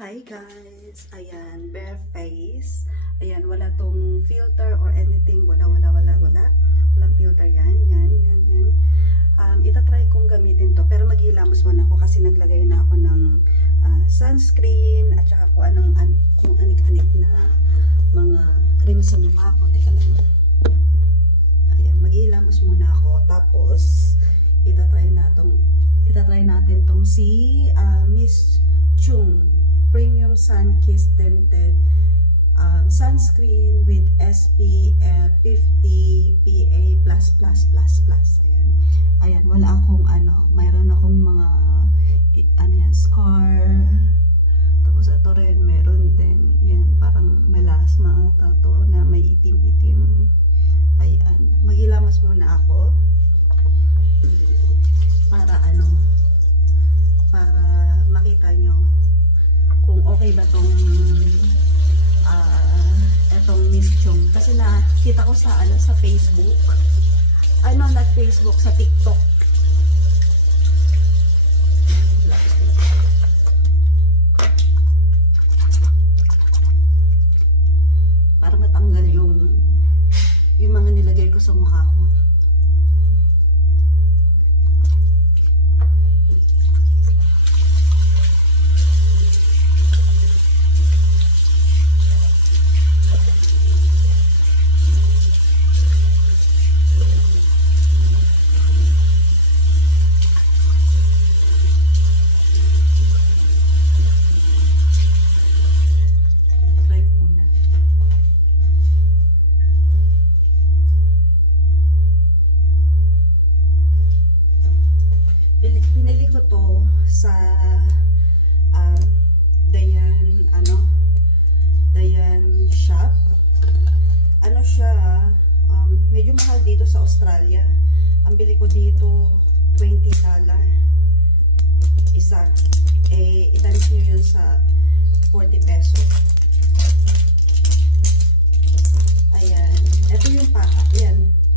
Hi guys! Ayan, bare face. Ayan, wala tong filter or anything. Wala. Walang filter yan. Yan. Itatry kong gamitin to. Pero maghihilamos muna ako kasi naglagay na ako ng sunscreen at saka kung anik-anik na mga cream sa mukha ko. Teka lang. Ayan, maghihilamos muna ako. Tapos, itatry natin tong si Miss Chung Premium Sun Kiss Tinted Sunscreen with SPF 50 PA++++. Ayan, wala akong mayroon akong mga scar. Tapos ito rin, meron din. Yan, parang melasma tato na may itim-itim. Ayan, maghilamas muna ako. Para para makita nyo kung okay ba tong etong Miss Chung. Kasi nakita ko sa Facebook. Not Facebook, sa TikTok. Para matanggal yung mga nilagay ko sa mukha ko. Binili ko to sa Dayan shop. Siya, medyo mahal dito sa Australia. Ang bili ko dito $20 isa. Italis nyo yun sa 40 peso. Ayan, ito yung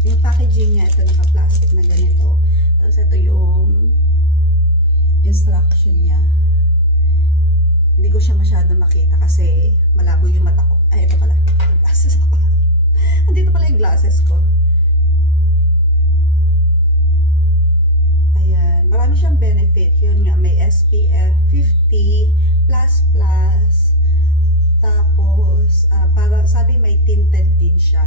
yung packaging niya. Ito naka-plastic na ganito. Tapos ito yung instruction niya. Hindi ko siya masyado makita kasi malabo yung mata ko. Ay, ito pala. Yung glasses ko. Andito pala yung glasses ko. Ayan. Marami siyang benefit. Yun nga. May SPF 50++. Tapos, para sabi may tinted din siya.